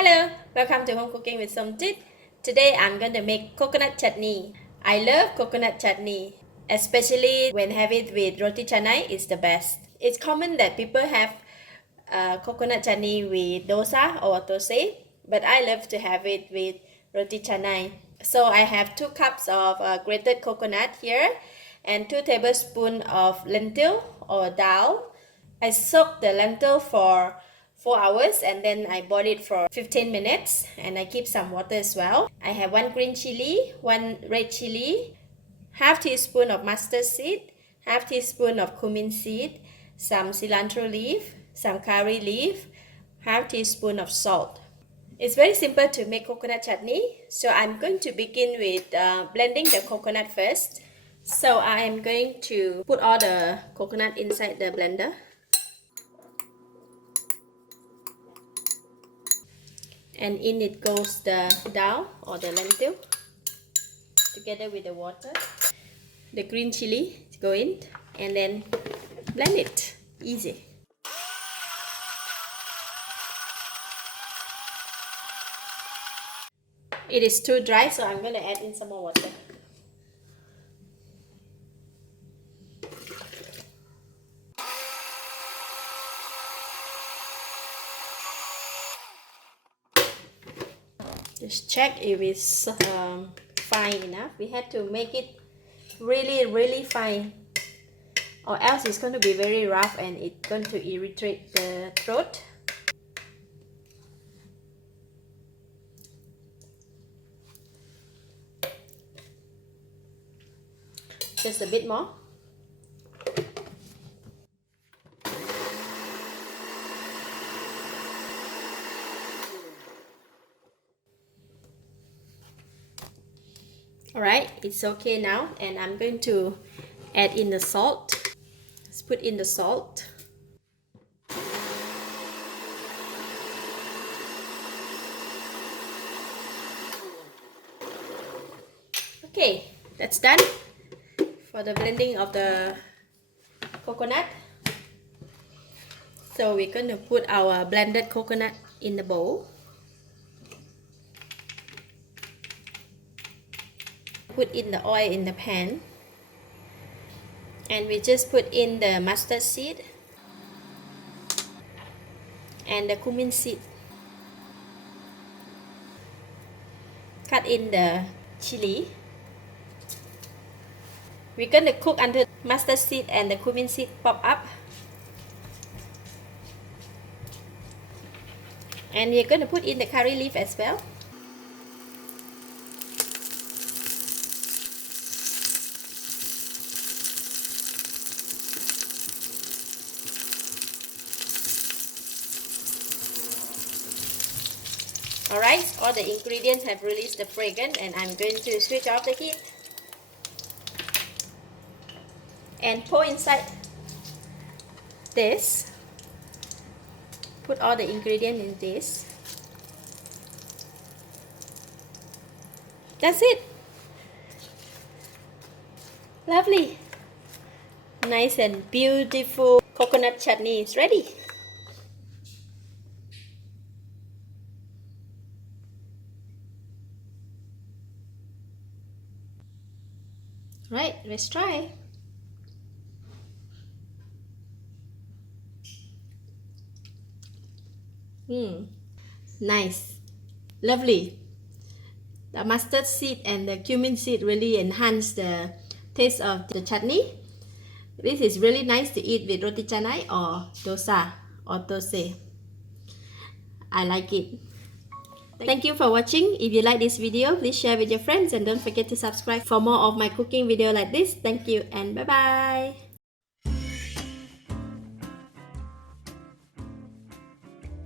Hello, welcome to Home Cooking with Somjit. Today I'm going to make coconut chutney. I love coconut chutney, especially when have it with roti canai. It's the best. It's common that people have coconut chutney with dosa or dosa, but I love to have it with roti canai. So I have 2 cups of grated coconut here and 2 tablespoons of lentil or dal. I soak the lentil for 4 hours and then I boil it for 15 minutes and I keep some water as well. I have 1 green chili, 1 red chili, half teaspoon of mustard seed, half teaspoon of cumin seed, some cilantro leaf, some curry leaf, half teaspoon of salt. It's very simple to make coconut chutney. So I'm going to begin with blending the coconut first. So I'm going to put all the coconut inside the blender. And in it goes the dal or the lentil together with the water. The green chili go in and then blend it. Easy. It is too dry, so I'm going to add in some more water. Just check if it's fine enough. We have to make it really fine, or else it's going to be very rough and it's going to irritate the throat. Just a bit more. Alright, it's okay now, and I'm going to add in the salt. Let's put in the salt. Okay, that's done for the blending of the coconut. So we're going to put our blended coconut in the bowl. Put in the oil in the pan, and we just put in the mustard seed and the cumin seed. Cut in the chili. We're going to cook until mustard seed and the cumin seed pop up, and we're going to put in the curry leaf as well. Alright, all the ingredients have released the fragrance, and I'm going to switch off the heat and pour inside this. Put all the ingredients in this. That's it. Lovely. Nice and beautiful coconut chutney is ready. Right, let's try. Nice, lovely. The mustard seed and the cumin seed really enhance the taste of the chutney. This is really nice to eat with roti canai or dosa or dosa. I like it. Thank you for watching. If you like this video, please share with your friends and don't forget to subscribe for more of my cooking video like this. Thank you and bye bye.